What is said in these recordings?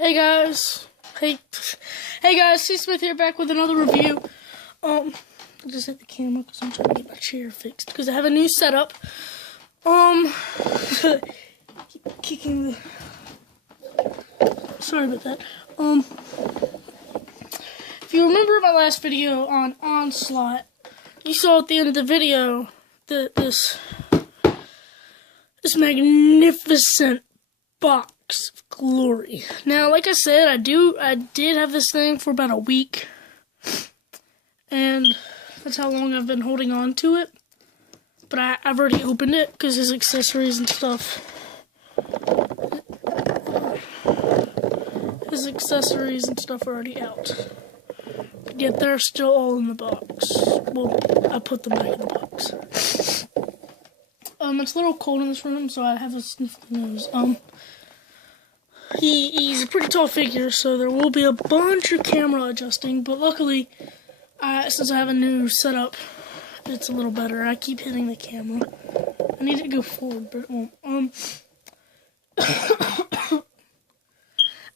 Hey guys, hey guys, C Smith here, back with another review. I just hit the camera because I'm trying to get my chair fixed because I have a new setup. Keep kicking the. Sorry about that. If you remember my last video on Onslaught, you saw at the end of the video this magnificent box of glory. Now, like I said, I did have this thing for about a week, and that's how long I've been holding on to it. But I've already opened it because his accessories and stuff. His accessories and stuff are already out. But yet they're still all in the box. Well, I put them back in the box. It's a little cold in this room, so I have a sniffly nose. He's a pretty tall figure, so there will be a bunch of camera adjusting, but luckily, since I have a new setup, it's a little better. I keep hitting the camera. I need it to go forward, but it won't.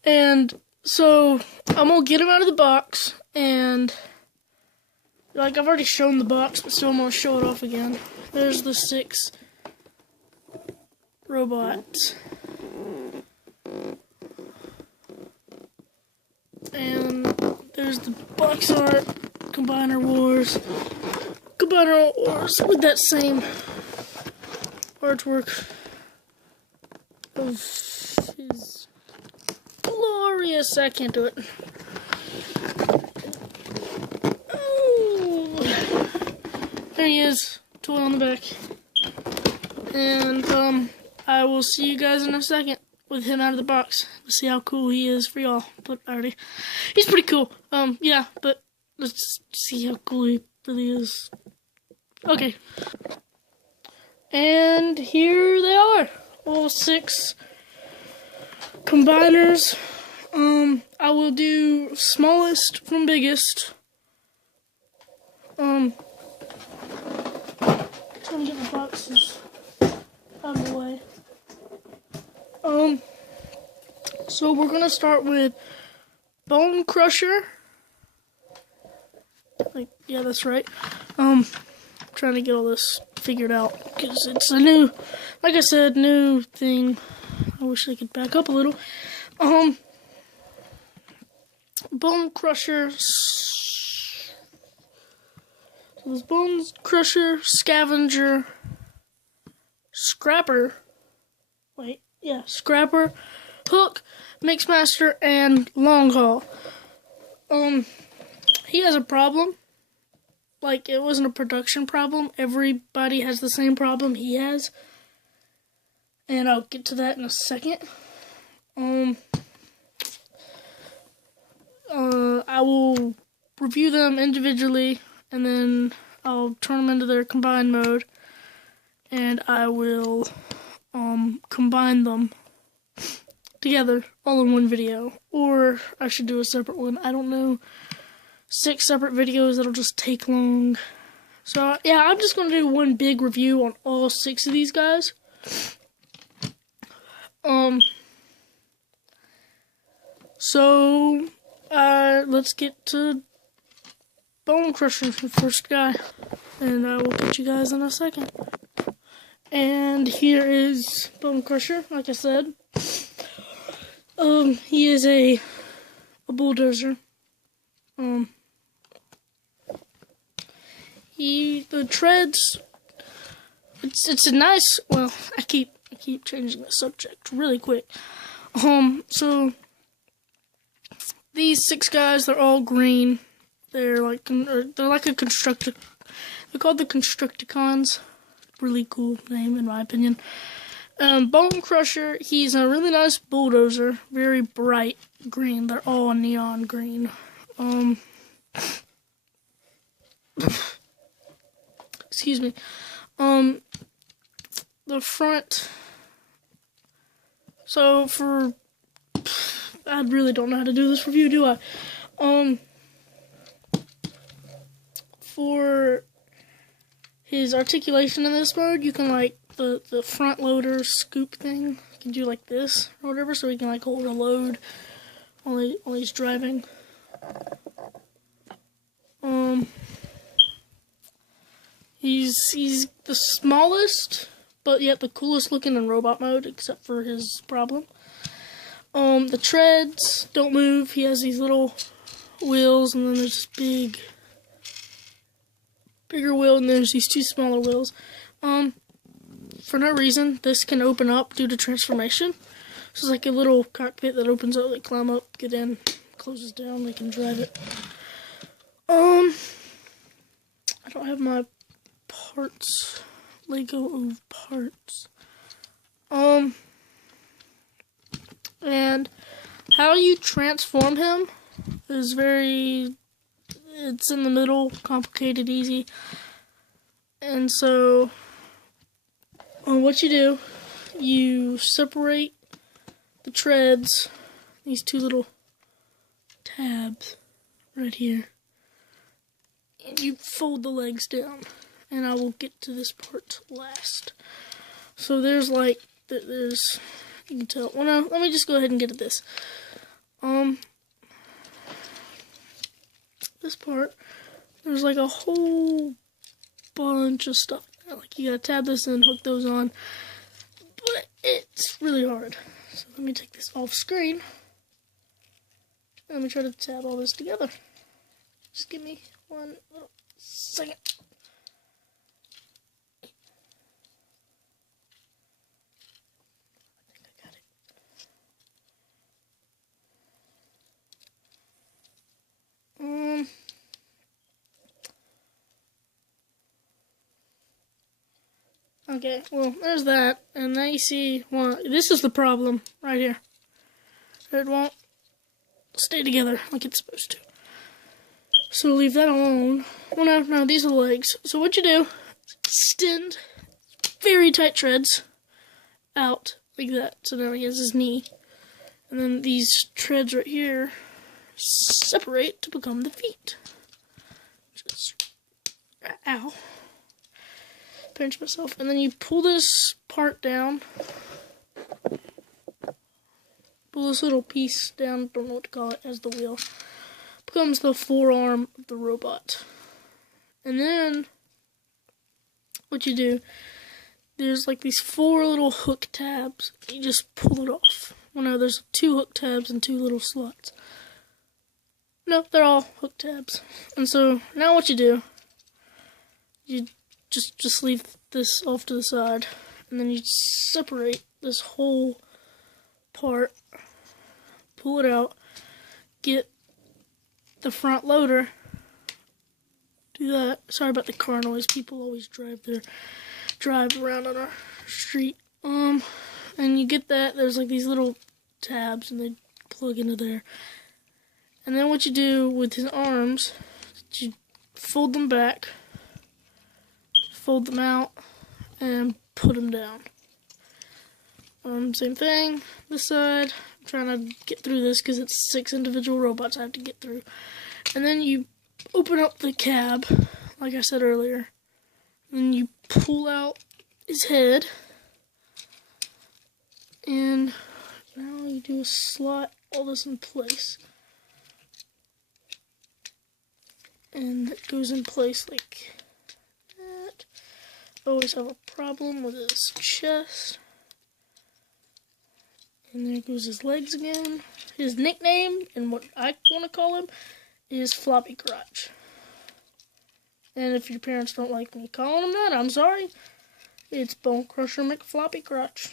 And so, I'm gonna get him out of the box, and, like, I've already shown the box, but still I'm gonna show it off again. There's the 6 robots. And there's the box art, Combiner Wars with that same artwork of his glorious, I can't do it. Oh, there he is, toy on the back. And, I will see you guys in a second with him out of the box. Let's see how cool he is for y'all. But he's pretty cool. Yeah, but let's see how cool he really is. Okay. And here they are. All 6 combiners. I will do smallest from biggest. Trying to get my boxes out of the way. So we're gonna start with Bone Crusher. Yeah, that's right. Trying to get all this figured out because it's a new, like I said, new thing. I wish I could back up a little. Bone Crusher. So there's Bone Crusher, Scavenger, Scrapper. Wait, yeah, Scrapper, Hook, Mixmaster, and Long Haul. He has a problem. Like, it wasn't a production problem. Everybody has the same problem he has. And I'll get to that in a second. I will review them individually, and then I'll turn them into their combined mode, and I will combine them together all in one video, or I should do a separate one. I don't know. 6 separate videos that'll just take long. So yeah, I'm just gonna do one big review on all 6 of these guys. So let's get to Bone Crusher, the first guy, and I will get you guys in a second. And here is Bone Crusher, like I said. He is a bulldozer. The treads, it's a nice, well, I keep changing the subject really quick. So these 6 guys, they're all green. They're like a Constructicon. They're called the Constructicons. Really cool name, in my opinion. Bone Crusher, he's a really nice bulldozer. Very bright green. They're all neon green. Excuse me. The front. So I really don't know how to do this review, do I? For his articulation in this mode, you can like the front loader scoop thing. You can do like this or whatever, so he can like hold a load while he's driving. He's the smallest, but yet the coolest looking in robot mode, except for his problem. The treads don't move. He has these little wheels, and then there's this bigger wheel, and there's these two smaller wheels. For no reason, this can open up due to transformation. So it's like a little cockpit that opens up, they climb up, get in, closes down, they can drive it. I don't have my parts, Lego of parts. And how you transform him is it's in the middle, complicated, easy. And so, what you do, you separate the treads, these two little tabs right here, and you fold the legs down, and I will get to this part last. So there's you can tell. Well, no, let me just go ahead and get at this. This part, there's like a whole bunch of stuff. Like you gotta tab this and hook those on, but it's really hard. So let me take this off screen. Let me try to tab all this together. Just give me one little second. I think I got it. Okay, well, there's that, and now you see, well, this is the problem right here. It won't stay together like it's supposed to. So leave that alone. Well, no, these are the legs. So what you do, extend very tight treads out like that. So now he has his knee. And then these treads right here separate to become the feet. Just, ow. Pinch myself. And then you pull this part down. Pull this little piece down, don't know what to call it, as the wheel. Becomes the forearm of the robot. And then, what you do, there's like these 4 little hook tabs. You just pull it off. Well, no, there's 2 hook tabs and 2 little slots. No, they're all hook tabs. And so, now what you do, you just leave this off to the side. And then you separate this whole part, pull it out, get the front loader, do that. Sorry about the car noise, people always drive around on our street. And you get that, there's like these little tabs and they plug into there. And then what you do with his arms, you fold them back, fold them out, and put them down. Same thing, this side. I'm trying to get through this because it's 6 individual robots I have to get through. And then you open up the cab, like I said earlier. And you pull out his head. And now you do a slot all this in place. And it goes in place like that. Always have a problem with his chest. And there goes his legs again. His nickname, and what I want to call him, is Floppy Crotch. And if your parents don't like me calling him that, I'm sorry. It's Bone Crusher McFloppy Crotch.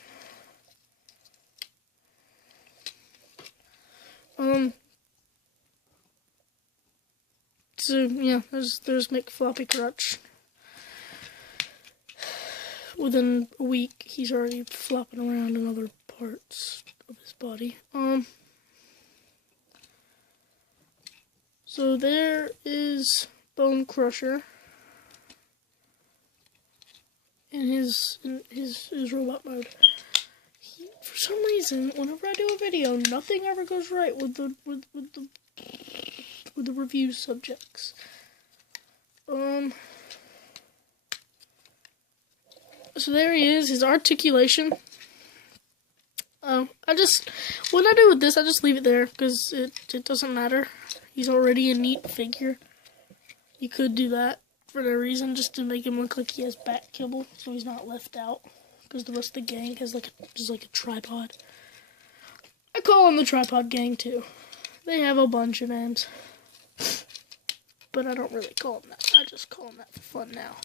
So yeah, there's McFloppy Crotch. Within a week, he's already flopping around in other parts of his body. So there is Bone Crusher in his robot mode. For some reason, whenever I do a video, nothing ever goes right with the review subjects. So there he is. His articulation what I do with this, I just leave it there because it doesn't matter. He's already a neat figure. You could do that for no reason, just to make him look like he has back kibble, so he's not left out. Because the rest of the gang has just like a tripod. I call them the tripod gang too. They have a bunch of names, but I don't really call them that. I just call them that for fun now.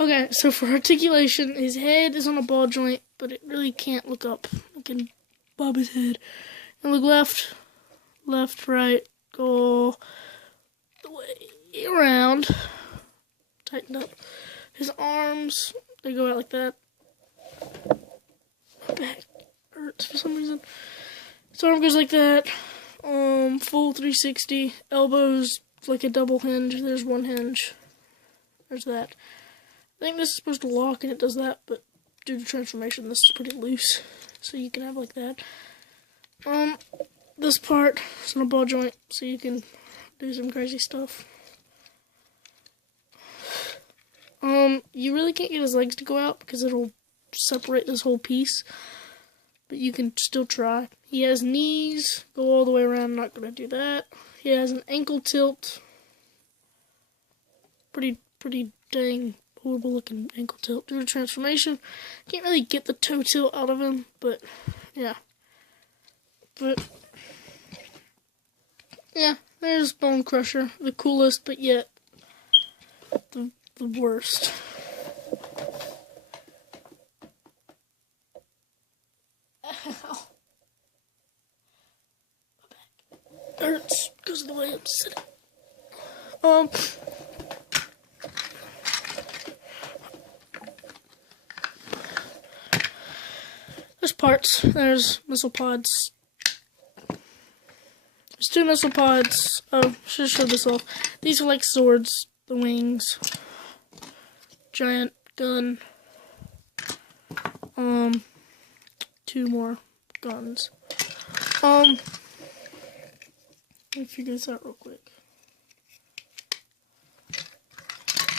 Okay, so for articulation, his head is on a ball joint, but it really can't look up. I can bob his head. And look left, right, go all the way around. Tighten up. His arms, they go out like that. My back hurts for some reason. His arm goes like that. Full 360. Elbows like a double hinge. There's one hinge. There's that. I think this is supposed to lock and it does that, but due to transformation, this is pretty loose. So you can have like that. This part is on a ball joint, so you can do some crazy stuff. You really can't get his legs to go out because it'll separate this whole piece. But you can still try. He has knees, go all the way around, I'm not gonna do that. He has an ankle tilt. Pretty dang horrible looking ankle tilt due to transformation. Can't really get the toe tilt out of him, but yeah. But yeah, there's Bone Crusher, the coolest, but yet the worst. Ow. My back hurts because of the way I'm sitting. There's parts. There's missile pods. There's 2 missile pods. Oh, should have showed this off. These are like swords. The wings. Giant gun. 2 more guns. Let me figure this out real quick.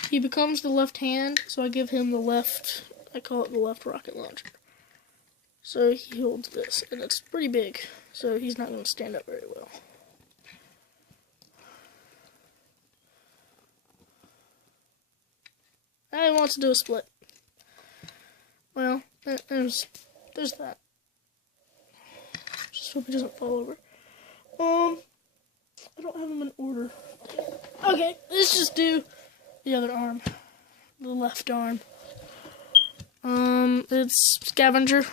He becomes the left hand, so I give him the left, I call it the left rocket launcher. So he holds this, and it's pretty big, so he's not going to stand up very well. Now he wants to do a split. Well, there's that. Just hope he doesn't fall over. I don't have them in order. Okay, let's just do the other arm. The left arm. It's Scavenger.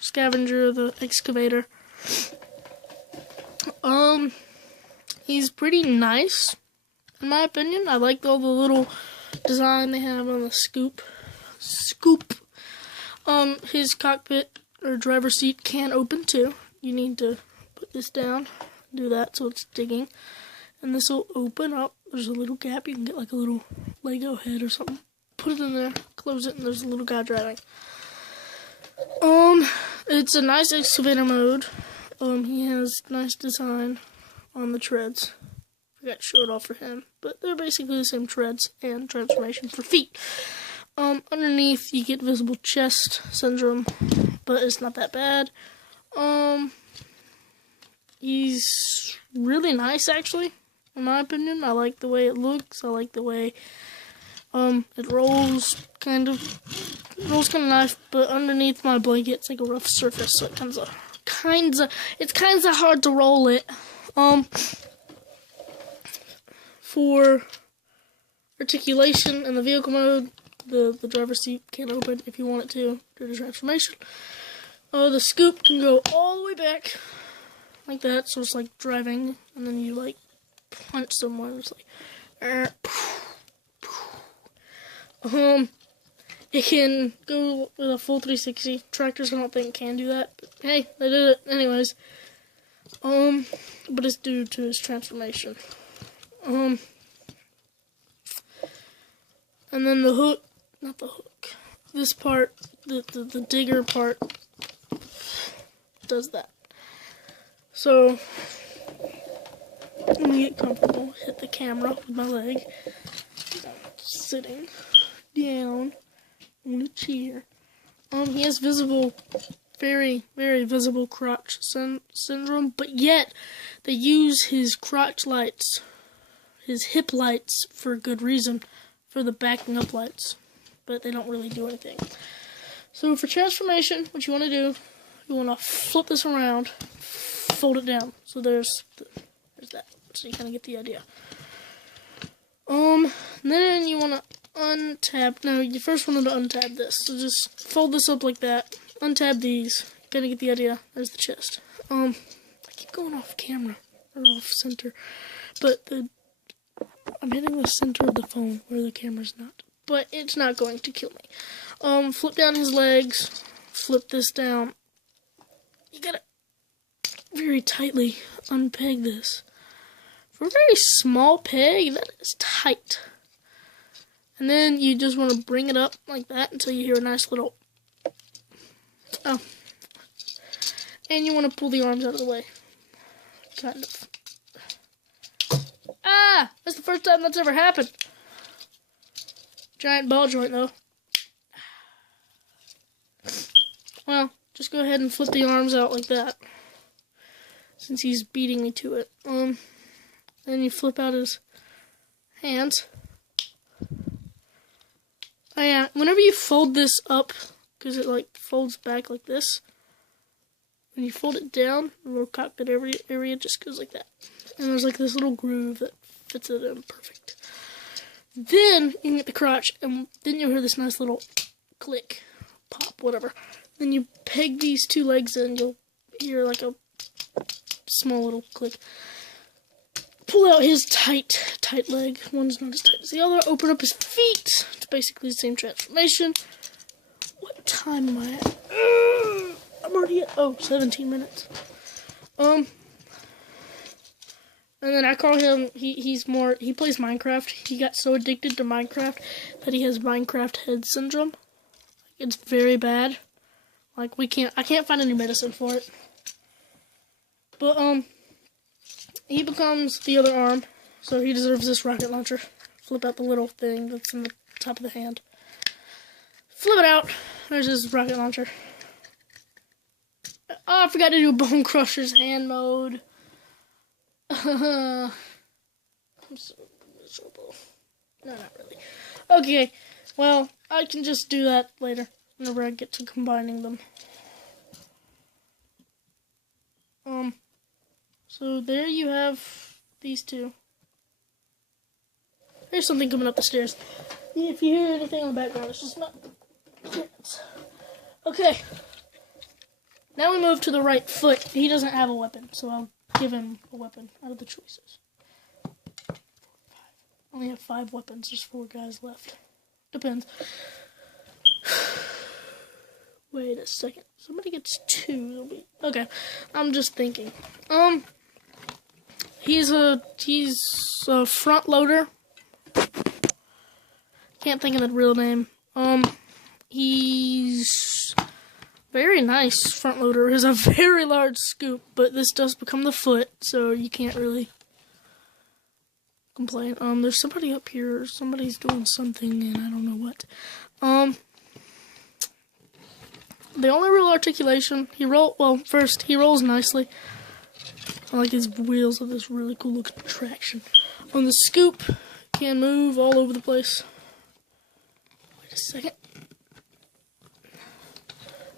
Scavenger, the excavator. He's pretty nice, in my opinion. I like all the little design they have on the scoop. His cockpit or driver's seat can open too. You need to put this down, do that so it's digging, and this will open up. There's a little gap. You can get like a little Lego head or something. Put it in there, close it, and there's a little guy driving. It's a nice excavator mode. He has nice design on the treads. Forgot to show it off for him, but they're basically the same treads and transformation for feet. Underneath you get visible chest syndrome, but it's not that bad. He's really nice actually, in my opinion. I like the way it looks. I like the way it rolls kind of nice, but underneath my blanket it's like a rough surface, so it it's kinda hard to roll it. For articulation in the vehicle mode, the driver's seat can't open if you want it to due to transformation. The scoop can go all the way back like that, so it's like driving, and then you like punch someone. It's like it can go with a full 360. Tractors I don't think can do that, but hey, they did it anyways. But it's due to his transformation. And then the hook, not the hook, this part, the digger part, does that. So, let me get comfortable, hit the camera with my leg. I'm sitting down, on a chair. He has visible, very, very visible crotch syndrome, but yet they use his crotch lights, his hip lights, for good reason, for the backing up lights, but they don't really do anything. So for transformation, what you want to do, you want to flip this around, fold it down. So there's that. So you kind of get the idea. Then you want to untab. No, you first want to untab this. So just fold this up like that. Untab these. Kind of get the idea. There's the chest. I keep going off camera or off center, but I'm hitting the center of the phone where the camera's not. But it's not going to kill me. Flip down his legs. Flip this down. You gotta very tightly unpeg this. For a very small peg, that is tight. And then you just want to bring it up like that until you hear a nice little... Oh. And you want to pull the arms out of the way. Kind of. Ah! That's the first time that's ever happened. Giant ball joint, though. Well, just go ahead and flip the arms out like that. Since he's beating me to it. Then you flip out his hands. Oh yeah, whenever you fold this up, because it like folds back like this, when you fold it down, the little cockpit area just goes like that. And there's like this little groove that fits it in perfect. Then you can get the crotch, and then you'll hear this nice little click, pop, whatever. Then you peg these two legs in, you'll hear like a small little click. Pull out his tight leg. One's not as tight as the other. Open up his feet. It's basically the same transformation. What time am I at? I'm already at 17 minutes. And then I call him. He plays Minecraft. He got so addicted to Minecraft that he has Minecraft head syndrome. It's very bad. Like I can't find any medicine for it. But he becomes the other arm, so he deserves this rocket launcher. Flip out the little thing that's in the top of the hand. Flip it out. There's his rocket launcher. Oh, I forgot to do Bone Crusher's hand mode. I'm so miserable. No, not really. Okay, well, I can just do that later, whenever I get to combining them. So there you have these two. There's something coming up the stairs. If you hear anything in the background, it's just not kids. Okay. Now we move to the right foot. He doesn't have a weapon, so I'll give him a weapon out of the choices. I only have 5 weapons. There's 4 guys left. Depends. Wait a second. Somebody gets 2. Okay. I'm just thinking. He's a front loader. Can't think of the real name. He's very nice front loader. He has a very large scoop, but this does become the foot, so you can't really complain. There's somebody up here. Somebody's doing something, and I don't know what. The only real articulation, first, he rolls nicely. I like his wheels have this really cool looking traction. On the scoop, can move all over the place. Wait a second.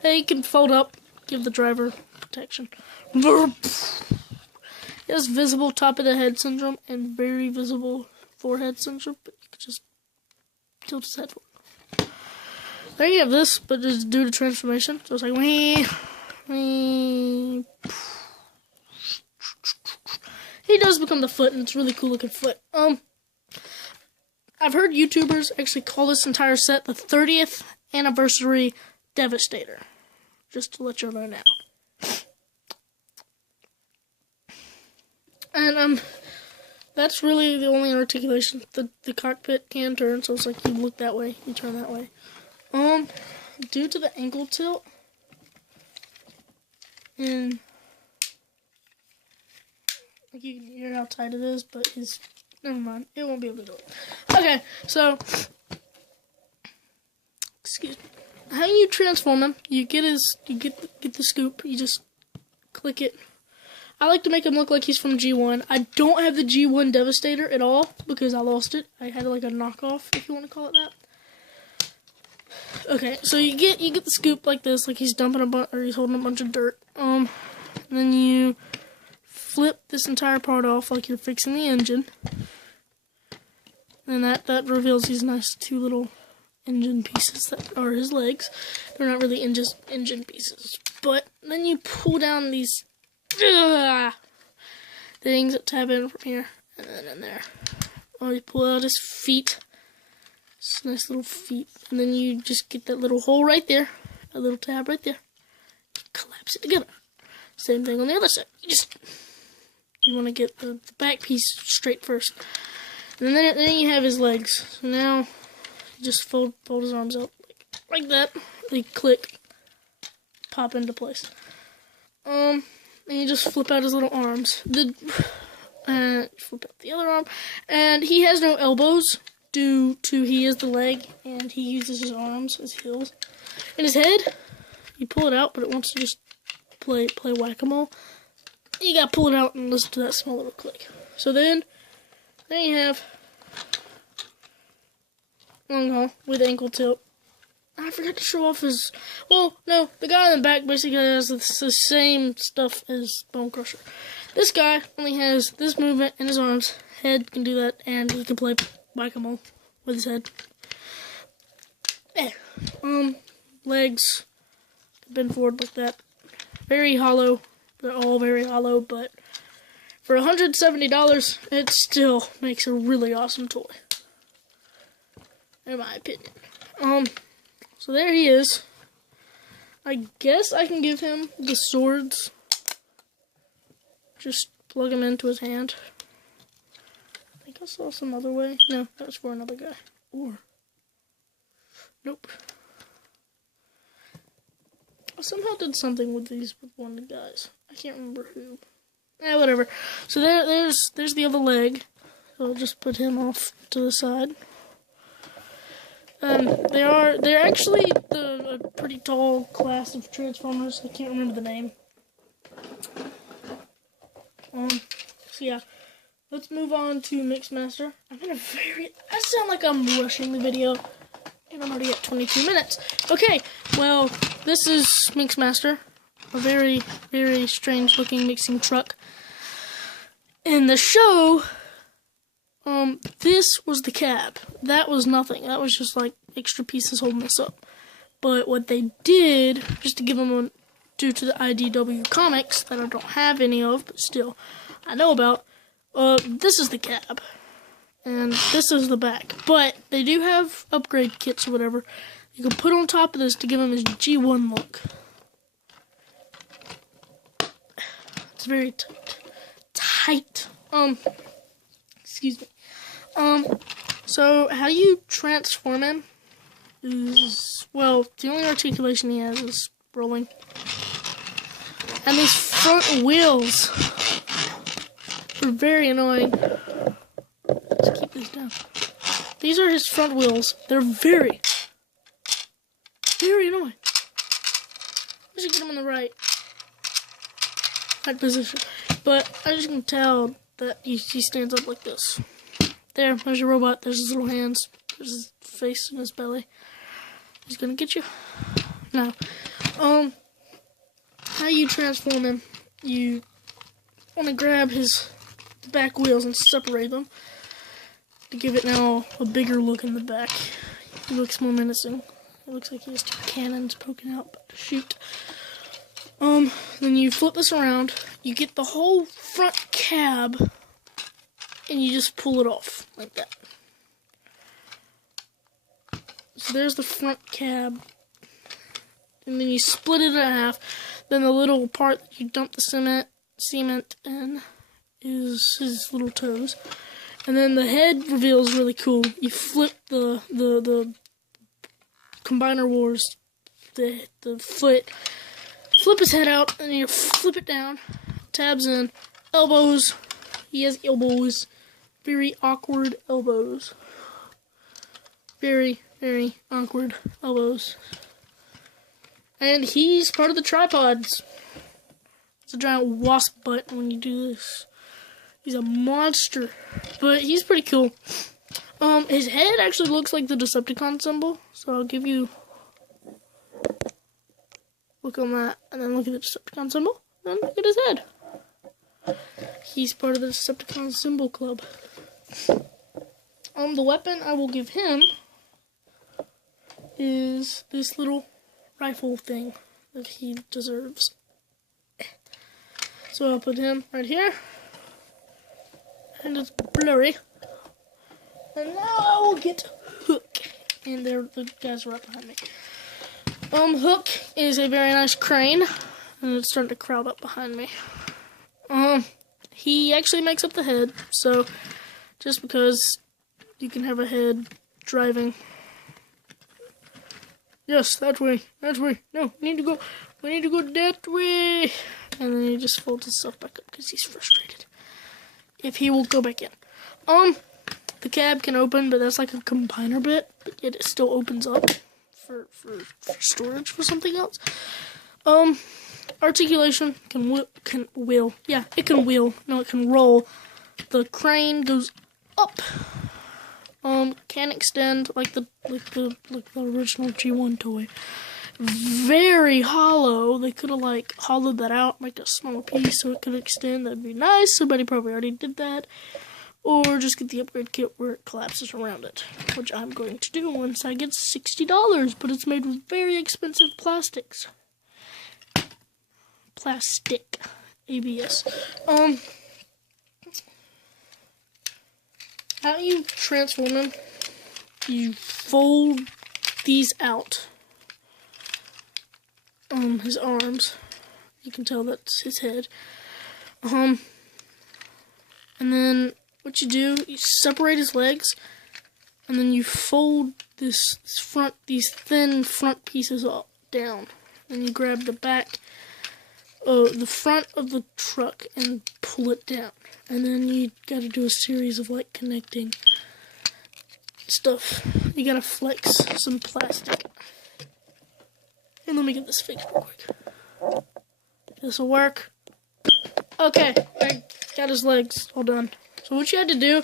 Hey, you can fold up, give the driver protection. He has visible top of the head syndrome and very visible forehead syndrome, but you could just tilt his head forward. There you have this, but it's due to transformation. So it's like wee, wee. He does become the foot, and it's a really cool looking foot. I've heard YouTubers actually call this entire set the 30th anniversary Devastator. Just to let you know now. And that's really the only articulation. The cockpit can turn, so it's like you look that way, you turn that way. Due to the ankle tilt, and like you can hear how tight it is, but never mind, it won't be able to do it. Okay, so excuse me. How you transform him? You get the scoop. You just click it. I like to make him look like he's from G1. I don't have the G1 Devastator at all because I lost it. I had like a knockoff, if you want to call it that. Okay, so you get the scoop like this, like he's dumping he's holding a bunch of dirt. And then you flip this entire part off like you're fixing the engine. And that reveals these nice two little engine pieces that are his legs. They're not really engine pieces. But then you pull down these things that tab in from here and then in there. Or you pull out his feet. It's nice little feet. And then you just get that little hole right there. A little tab right there. Collapse it together. Same thing on the other side. You want to get the back piece straight first. And then you have his legs. So now you just fold his arms out like that. They click. Pop into place. And you just flip out his little arms. Flip out the other arm. And he has no elbows due to he is the leg and he uses his arms as heels. And his head, you pull it out, but it wants to just play whack-a-mole. You gotta pull it out and listen to that small little click. So then you have long haul with ankle tilt. I forgot to show off his... Well, no, the guy in the back basically has the same stuff as Bone Crusher. This guy only has this movement in his arms. Head can do that, and he can play whack-a-mole with his head. Legs bend forward like that. Very hollow. They're all very hollow, but for $170, it still makes a really awesome toy. In my opinion. So there he is. I guess I can give him the swords. Just plug him into his hand. I think I saw some other way. No, that was for another guy. Or, nope. I somehow did something with these with one of the guys. I can't remember who. Whatever. So there's the other leg. So I'll just put him off to the side. They're actually a pretty tall class of Transformers. I can't remember the name. So yeah, let's move on to Mixmaster. I sound like I'm rushing the video, and I'm already at 22 minutes. Okay, well, this is Mixmaster, a very, very strange looking mixing truck. In the show, this was the cab. That was nothing. That was just like extra pieces holding this up. But what they did, just to give them one, due to the IDW comics that I don't have any of, but still I know about, this is the cab. And this is the back. But they do have upgrade kits or whatever you can put on top of this to give him his G1 look. It's very tight. Excuse me. So how you transform him is, well, the only articulation he has is rolling. And these front wheels are very annoying. Let's keep these down. These are his front wheels. They're very, very annoying. I should get them in the right position. But as you can tell that he stands up like this. There's your robot. There's his little hands. There's his face and his belly. He's gonna get you. Now, how you transform him? You want to grab his back wheels and separate them to give it now a bigger look in the back. He looks more menacing. It looks like he has two cannons poking out to shoot. Then you flip this around. You get the whole front cab. And you just pull it off, like that. So there's the front cab. And then you split it in half. Then the little part that you dump the cement in is his little toes. And then the head reveal is really cool. You flip the Combiner Wars, the foot, flip his head out, and you flip it down, tabs in, elbows. He has elbows. Very awkward elbows. Very, Very awkward elbows. And he's part of the tripods. It's a giant wasp butt when you do this. He's a monster, but he's pretty cool. His head actually looks like the Decepticon symbol, so I'll give you look on that, and then look at the Decepticon symbol, and look at his head. He's part of the Decepticon symbol club. The weapon I will give him is this little rifle thing that he deserves. So I'll put him right here, and it's blurry. And now I will get Hook, and there the guys right behind me. Hook is a very nice crane, and it's starting to crowd up behind me. He actually makes up the head, so just because you can have a head driving. Yes, that way, no, we need to go that way. And then he just folds himself back up because he's frustrated. If he will go back in. The cab can open, but that's like a combiner bit, but yet it still opens up for storage for something else. Articulation can wheel. Yeah, it can wheel. No, it can roll. The crane goes up. Can extend like the original G1 toy. Very hollow. They could have like hollowed that out, make a small piece so it could extend. That'd be nice. Somebody probably already did that. Or just get the upgrade kit where it collapses around it, which I'm going to do once I get $60, but it's made with very expensive plastics. Plastic. ABS. How you transform him, you fold these out. His arms. You can tell that's his head. And then what you do, you separate his legs, and then you fold these thin front pieces all down. And you grab the back, the front of the truck and pull it down. And then you gotta do a series of like connecting stuff. You gotta flex some plastic. And let me get this fixed real quick. This'll work. Okay, I got his legs all done. So what you had to do,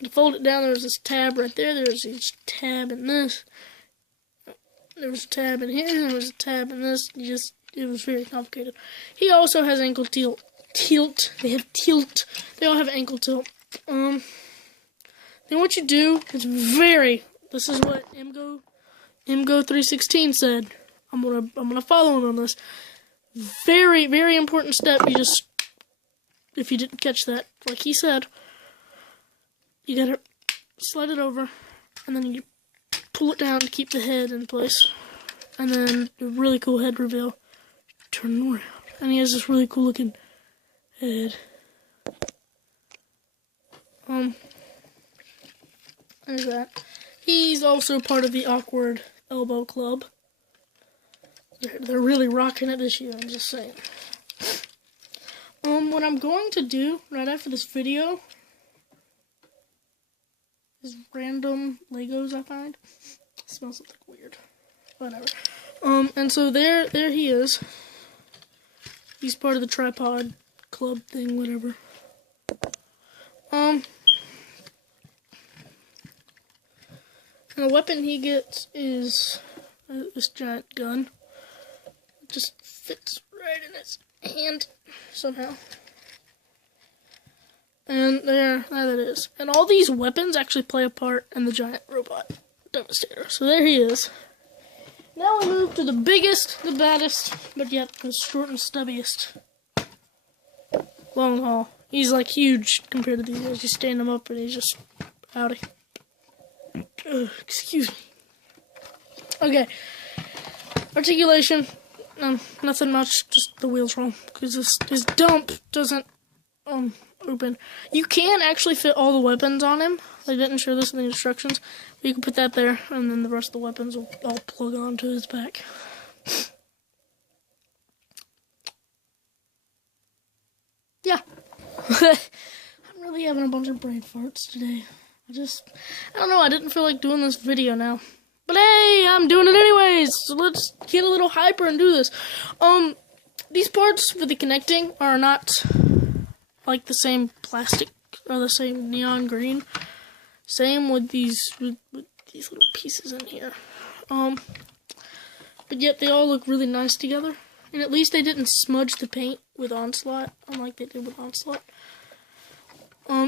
you fold it down. There was this tab right there. There was this tab in this. There was a tab in here. There was a tab in this. It was very complicated. He also has ankle tilt. They have tilt. They all have ankle tilt. Then what you do is this is what Imgo 316 said. I'm gonna follow him on this. Very, very important step. If you didn't catch that, like he said, you gotta slide it over, and then you pull it down to keep the head in place. And then a really cool head reveal. Turn it around, and he has this really cool looking head. There's that. He's also part of the Awkward Elbow Club. They're really rocking it this year, I'm just saying. What I'm going to do right after this video is random Legos I find. It smells like weird. Whatever. And so there he is. He's part of the tripod club thing, whatever. And the weapon he gets is this giant gun. It just fits right in his hand somehow. And there that is. And all these weapons actually play a part in the giant robot Devastator. So there he is. Now we move to the biggest, the baddest, but yet the short and stubbiest. Long haul. He's like huge compared to these guys. You stand him up and he's just howdy. Excuse me. Okay. Articulation. Nothing much. Just the wheel's wrong because his dump doesn't open. You can actually fit all the weapons on him. They didn't show this in the instructions. But you can put that there, and then the rest of the weapons will all plug onto his back. Yeah. I'm really having a bunch of brain farts today. I don't know, I didn't feel like doing this video now. But hey, I'm doing it anyways, so let's get a little hyper and do this. These parts for the connecting are not like the same plastic or the same neon green. Same with these little pieces in here. But yet they all look really nice together. And at least they didn't smudge the paint with Onslaught, unlike they did with Onslaught.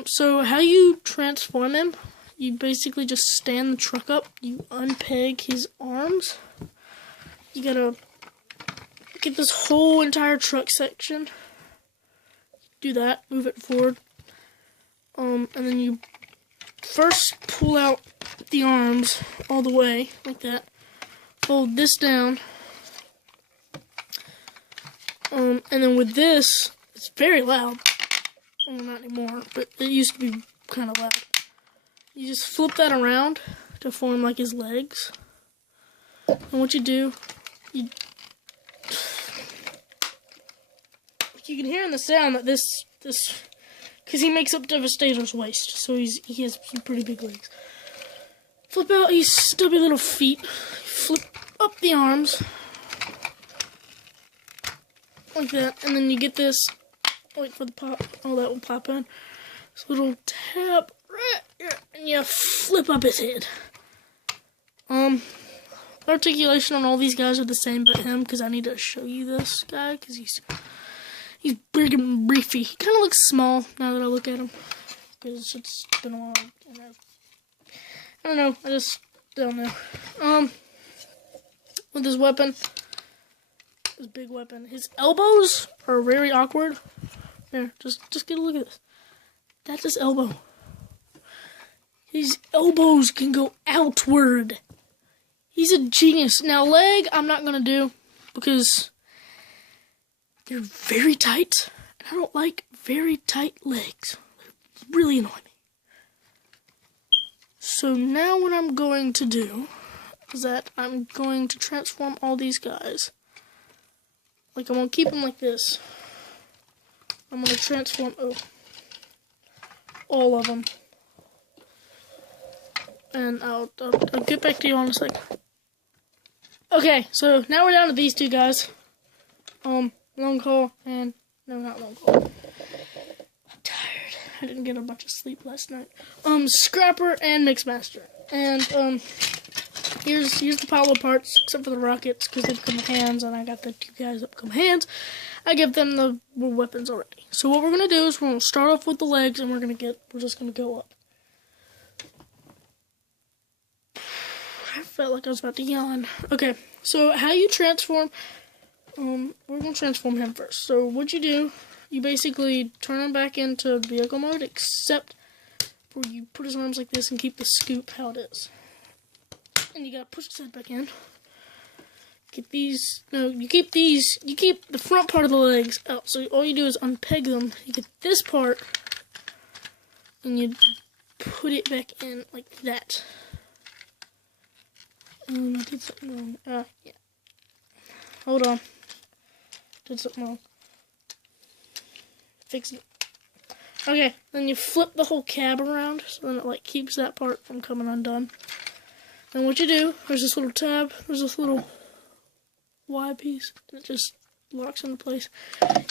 So how you transform him, you basically just stand the truck up, you unpeg his arms. You gotta get this whole entire truck section. Do that, move it forward. And then you first pull out the arms all the way, like that. Fold this down. And then with this, it's very loud. Well, not anymore, but it used to be kind of loud. You just flip that around to form like his legs. And what you do, you can hear in the sound that this, because he makes up Devastator's waist, so he has some pretty big legs. Flip out his stubby little feet, flip up the arms, like that, and then you get this, wait for the pop, oh that will pop in, this little tab right here, and you flip up his head. Articulation on all these guys are the same but him, because I need to show you this guy, because he's big and beefy. He kind of looks small now that I look at him, because it's been a while. I don't know, I just don't know. With his weapon, his big weapon, his elbows are very awkward. There, just get a look at this. That's his elbow. His elbows can go outward. He's a genius. Now, leg, I'm not gonna do because they're very tight. And I don't like very tight legs. They really annoy me. So now what I'm going to do is that I'm going to transform all these guys. Like, I'm going to keep them like this. I'm going to transform all of them. And I'll get back to you in a second. Okay, so now we're down to these two guys. Long Haul and... No, not Long Haul. I'm tired. I didn't get a bunch of sleep last night. Scrapper and Mixmaster. And, here's the pile of parts, except for the rockets, because they become hands, and I got the two guys that become hands. I give them the weapons already. So what we're going to do is we're going to start off with the legs, and we're just going to go up. I felt like I was about to yawn. Okay, so how you transform, we're going to transform him first. So what you do, you basically turn him back into vehicle mode, except for you put his arms like this and keep the scoop how it is. And you gotta push his head back in. Get these, no, you keep the front part of the legs out. So all you do is unpeg them. You get this part, and you put it back in like that. I did something wrong. Yeah. Hold on. Did something wrong. Fix it. Okay, then you flip the whole cab around, so then it like keeps that part from coming undone. And what you do, there's this little tab, there's this little Y piece, and it just locks into place.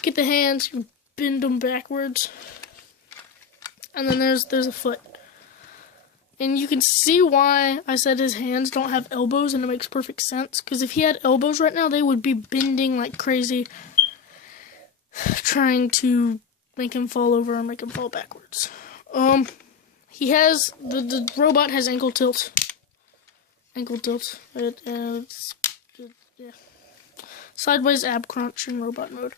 Get the hands, you bend them backwards, and then there's a foot. And you can see why I said his hands don't have elbows, and it makes perfect sense, because if he had elbows right now, they would be bending like crazy, trying to make him fall over and make him fall backwards. He has, the robot has ankle tilt. Yeah. Sideways ab crunch in robot mode.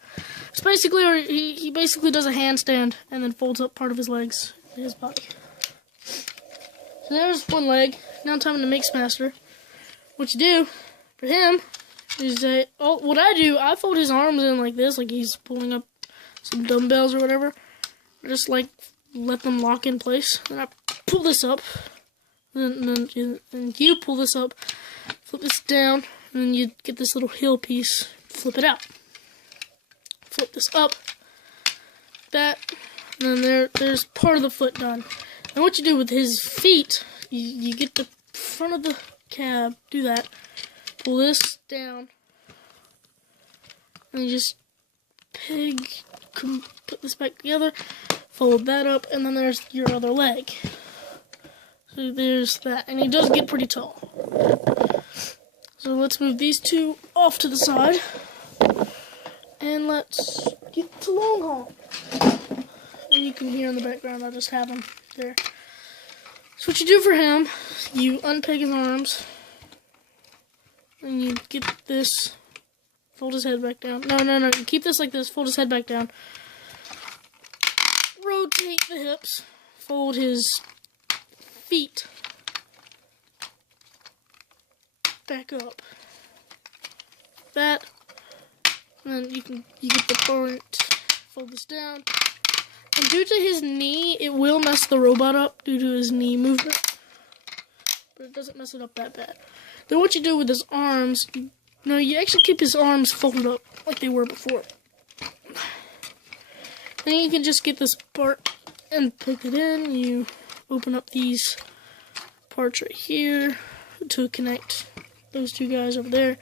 It's basically, or he basically does a handstand and then folds up part of his legs in his body. So there's one leg. Now time to Mixmaster. What you do for him is that, what I do, I fold his arms in like this, like he's pulling up some dumbbells or whatever. Just like let them lock in place. Then I pull this up. And you pull this up, flip this down, and then you get this little heel piece, flip it out. Flip this up, that, and then there's part of the foot done. And what you do with his feet, you get the front of the cab, do that. Pull this down, and you just put this back together, fold that up, and then there's your other leg. So there's that, and he does get pretty tall. So let's move these two off to the side, and let's get to Long Haul. And you can hear in the background, I just have him there. So what you do for him, you unpeg his arms, and you get this, fold his head back down. No, you keep this like this, fold his head back down. Rotate the hips, fold his feet back up. That, and then you get the point, fold this down. And due to his knee, it will mess the robot up due to his knee movement. But it doesn't mess it up that bad. Then what you do with his arms, you actually keep his arms folded up like they were before. Then you can just get this part and put it in. You open up these parts right here to connect those two guys over there.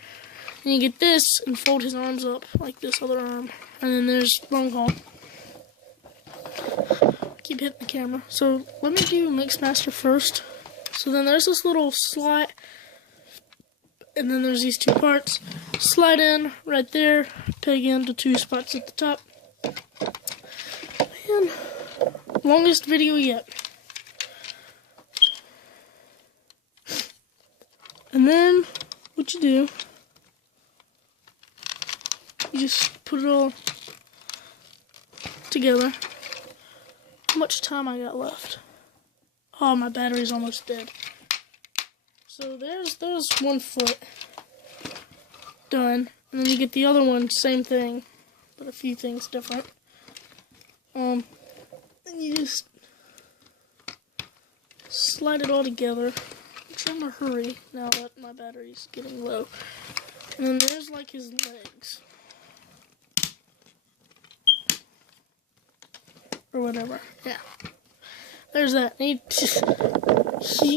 And you get this and fold his arms up like this other arm. And then there's Long Haul. Keep hitting the camera. So let me do Mixmaster first. So then there's this little slide, and then there's these two parts. Slide in right there, peg into two spots at the top. And longest video yet. And then what you do, you just put it all together. How much time I got left? Oh, my battery's almost dead. So there's one foot done, and then you get the other one, same thing, but a few things different. Then you just slide it all together. I'm trying to hurry now that my battery's getting low. And then there's like his legs. Or whatever. Yeah. There's that. He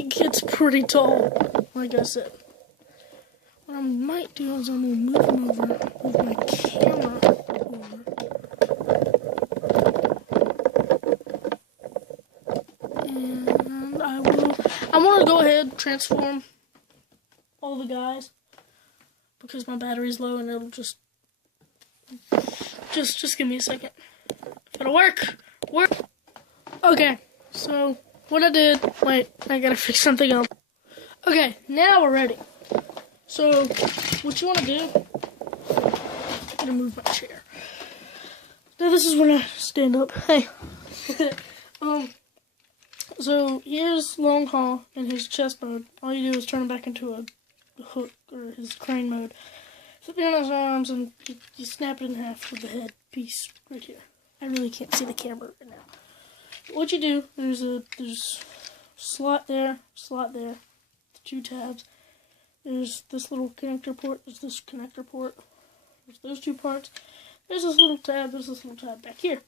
gets pretty tall, like I said. What I might do is I'm going to move him over, move my camera over. And I'm going to go ahead and transform all the guys because my battery's low and it'll just give me a second. If it'll work. Okay, so what I did, wait, I gotta fix something else. Okay, now we're ready. So, what you wanna do, I'm gonna move my chair. Now this is when I stand up. Hey. So here's Long Haul in his chest mode. All you do is turn him back into a hook, or his crane mode. Flip down his arms and you snap it in half with the head piece right here. I really can't see the camera right now. What you do, there's slot there, the two tabs. There's this little connector port, there's this connector port, there's those two parts. There's this little tab back here.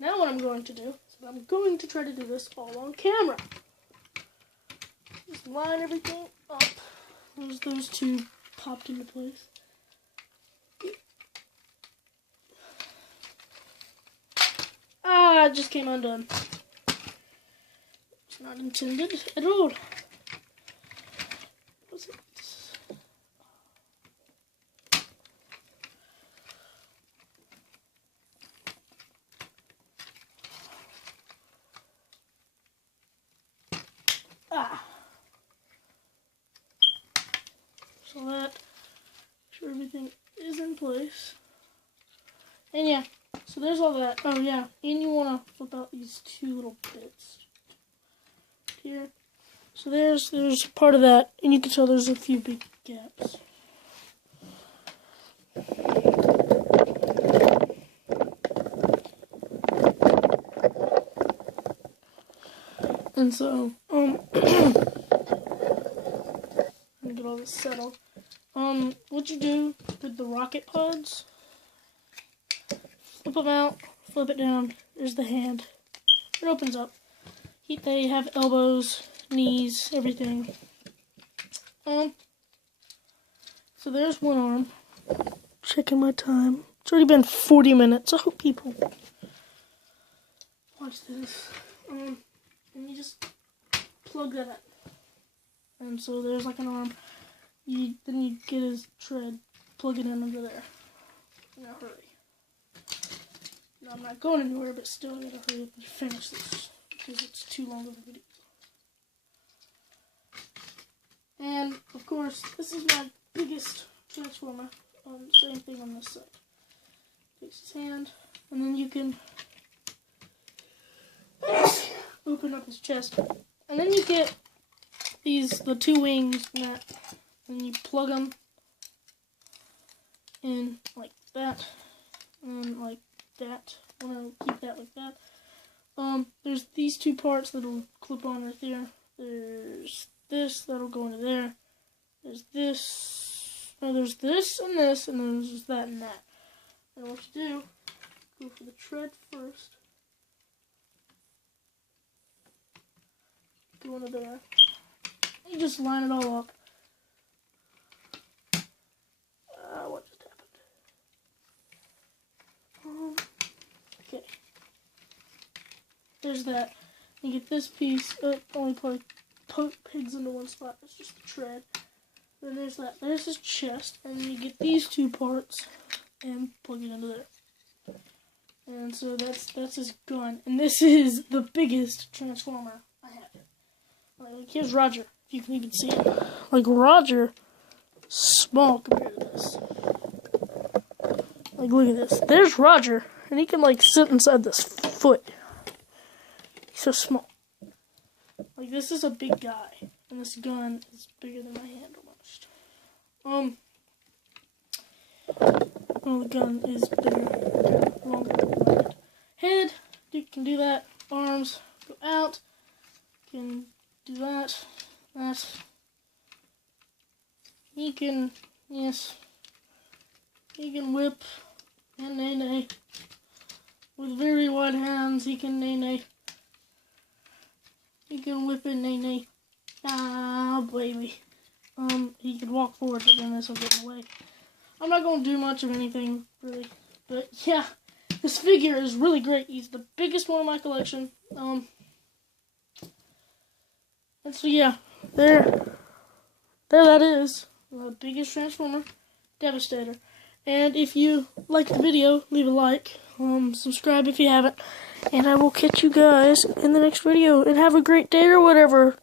Now what I'm going to do is I'm going to try to do this all on camera. Just line everything up. There's those two popped into place. Ah, it just came undone. It's not intended at all. What's it? Ah. So that, make sure everything is in place. And yeah. So there's all that. Oh yeah, and you want to flip out these two little bits here. So there's part of that, and you can tell there's a few big gaps. And so let me get all this settled. What you do with the rocket pods? Flip them out, flip it down, there's the hand. It opens up. They have elbows, knees, everything. So there's one arm. Checking my time. It's already been 40 minutes. I hope people watch this. And you just plug that in. And so there's like an arm. Then you get his tread, plug it in under there. Now hurry. No, I'm not going anywhere, but still I gotta hurry up and finish this because it's too long of a video. And of course, this is my biggest transformer. Same thing on this side. Takes his hand, and then you can open up his chest, and then you get the two wings and that, and you plug them in like that, and like that. I want to keep that like that. There's these two parts that'll clip on right there. There's this that'll go into there. There's this. No, there's this, and then there's just that and that. And what you do, go for the tread first. Go into there. You just line it all up. What just happened? Okay. There's that. You get this piece. Only put pigs into one spot. It's just the tread. Then there's that. There's his chest, and then you get these two parts and plug it into there. And so that's his gun. And this is the biggest transformer I have. Like here's Roger. If you can even see him. Like Roger, small compared to this. Like look at this. There's Roger, and he can like sit inside this foot. He's so small. Like this is a big guy, and this gun is bigger than my hand almost. Well, the gun is bigger, longer than my head. You can do that. Arms go out. You can do that. That. He can, yes. He can whip and nay-nay. With very wide hands, he can nay-nay. He can whip and nay-nay. Ah, baby. He can walk forward, but then this will get in the way. I'm not going to do much of anything, really. But, yeah, this figure is really great. He's the biggest one in my collection. And so, yeah, there that is. The biggest Transformer, Devastator. And if you liked the video, leave a like. Subscribe if you haven't. And I will catch you guys in the next video. And have a great day or whatever.